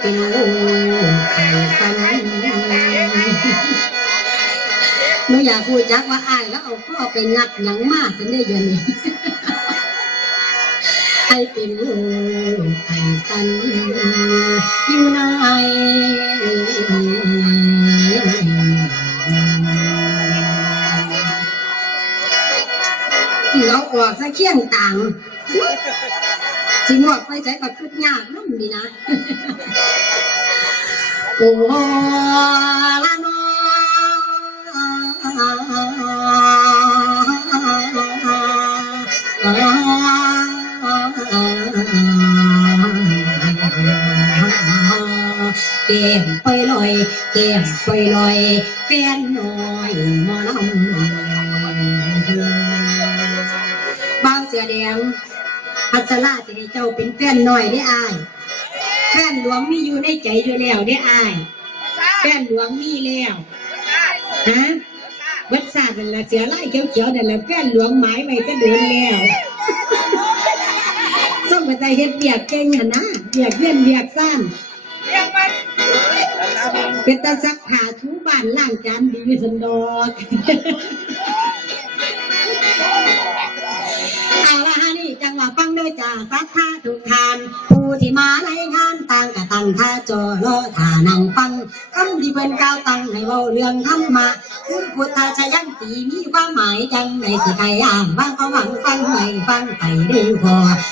เป็นลูกไข่ฟันหนูอยากพูดจักว่าอายแล้วเอาพ่อไปงัดหยังมากจนได้ยันนี้ไอเป็นลูกไข่ฟันอยู่ในเราออกซะเคี่ยงต่าง สิงอกไปใช้กับขึ้นยากนั่นนี่นะโอ้ละนอเก็บไปลอยเก็บไปลอยแฟนน้อยมอลำบาวเสือแดง พัชราจะให้เจ้าเป็นแฟนน้อยได้อาย แฟนหลวงมีอยู่ในใจอยู่แล้วได้อาย แฟนหลวงมีแล้วฮะวัดศาสตร์นั่นละเสือไล่เขียวๆนั่นละแฟนหลวงหมายไว้ก็เดินแล้วต้องมาใจเฮ็ดเบียกเก่งหนนะเบียกเล่นเบียกซ่านเป็นตาซักผ้าถูบ้านล้างจานดีสันดอก เด้วยจ้าสักท่าทุกทาน ผู้ที่มาในงานต่างกะตั้งท่าจอรอท่านั่งฟังคำที่เพิ่นกล่าวตั้งให้เว้าเรื่องธรรมะคือพุทธชยันตีมีความหมายจังในสิใครอ่างบางก็หวังฟังไม่ฟังไปดูพอ